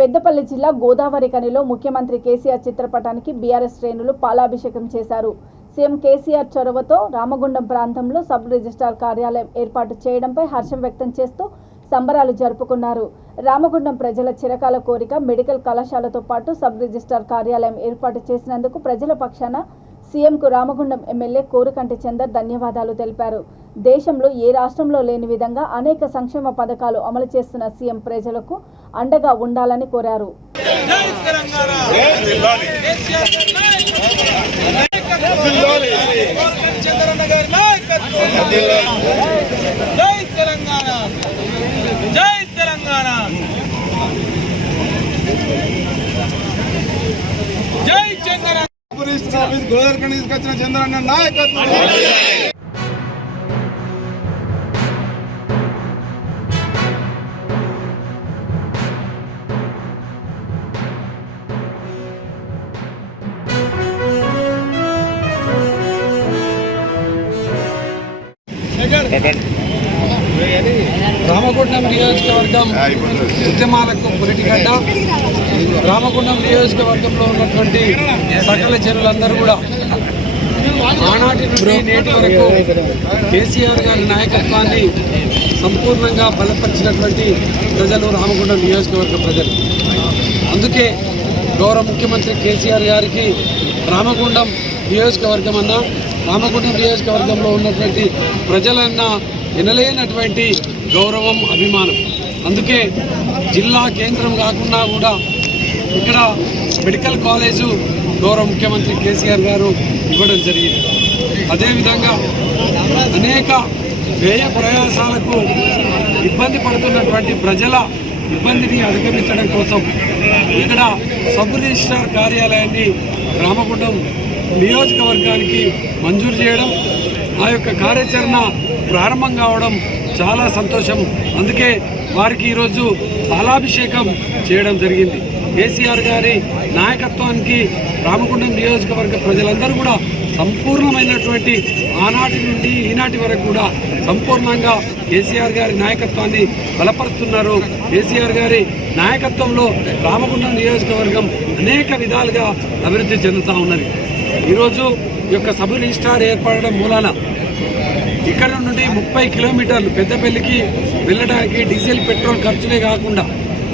పెద్దపల్లి జిల్లా గోదావరి కనిలో ముఖ్యమంత్రి కేసీఆర్ చిత్రపటానికి బీఆర్ఎస్ శ్రేణులు పాలాభిషేకం చేశారు. సీఎం కేసీఆర్ చొరవతో రామగుండం ప్రాంతంలో సబ్ రిజిస్ట్రార్ కార్యాలయం ఏర్పాటు చేయడంపై హర్షం వ్యక్తం చేస్తూ సంబరాలు జరుపుకున్నారు. రామగుండం ప్రజల చిరకాల కోరిక మెడికల్ కళాశాలతో పాటు సబ్ రిజిస్ట్రార్ కార్యాలయం ఏర్పాటు చేసినందుకు ప్రజల పక్షాన సీఎంకు రామగుండం ఎమ్మెల్యే కోరుకంటి చందర్ ధన్యవాదాలు తెలిపారు. దేశంలో ఏ రాష్ట్రంలో లేని విధంగా అనేక సంక్షేమ పథకాలు అమలు చేస్తున్న సీఎం ప్రజలకు అండగా ఉండాలని కోరారు. గోదావరి తీసుకొచ్చిన చంద్రన్న నాయకత్వం. రామగుండం నియోజకవర్గం ఉద్యమాలకు పురిటిగడ్డ. రామగుండం నియోజకవర్గంలో ఉన్నటువంటి సకల జనులందరూ కూడా ఆనాటి నుండి నేటి వరకు కేసీఆర్ గారి నాయకత్వాన్ని సంపూర్ణంగా బలపరిచినటువంటి ప్రజలు రామగుండం నియోజకవర్గ ప్రజలు. అందుకే గౌరవ ముఖ్యమంత్రి కేసీఆర్ గారికి రామగుండం నియోజకవర్గం అన్నా, రామగుండం నియోజకవర్గంలో ఉన్నటువంటి ప్రజలన్నా వినలేనటువంటి గౌరవం, అభిమానం. అందుకే జిల్లా కేంద్రం కాకుండా కూడా ఇక్కడ మెడికల్ కాలేజు గౌరవ ముఖ్యమంత్రి కేసీఆర్ గారు ఇవ్వడం జరిగింది. అదేవిధంగా అనేక వ్యయ ప్రయాసాలకు ఇబ్బంది పడుతున్నటువంటి ప్రజల ఇబ్బందిని అధిగమించడం కోసం ఇక్కడ సబ్ రిజిస్ట్రార్ కార్యాలయాన్ని రామగుండం నియోజకవర్గానికి మంజూరు చేయడం, ఆ యొక్క కార్యాచరణ ప్రారంభం కావడం చాలా సంతోషం. అందుకే వారికి ఈరోజు పాలాభిషేకం చేయడం జరిగింది. కేసీఆర్ గారి నాయకత్వానికి రామగుండం నియోజకవర్గ ప్రజలందరూ కూడా సంపూర్ణమైనటువంటి ఆనాటి నుండి ఈనాటి వరకు కూడా సంపూర్ణంగా కేసీఆర్ గారి నాయకత్వాన్ని బలపరుస్తున్నారు. కేసీఆర్ గారి నాయకత్వంలో రామగుండం నియోజకవర్గం అనేక విధాలుగా అభివృద్ధి చెందుతూ ఉన్నది. ఈరోజు ఈ యొక్క సబ్ రిజిస్ట్రార్ ఏర్పడడం మూలాన ఇక్కడ నుండి 30 కిలోమీటర్లు పెద్దపల్లికి వెళ్ళడానికి డీజిల్ పెట్రోల్ ఖర్చులే కాకుండా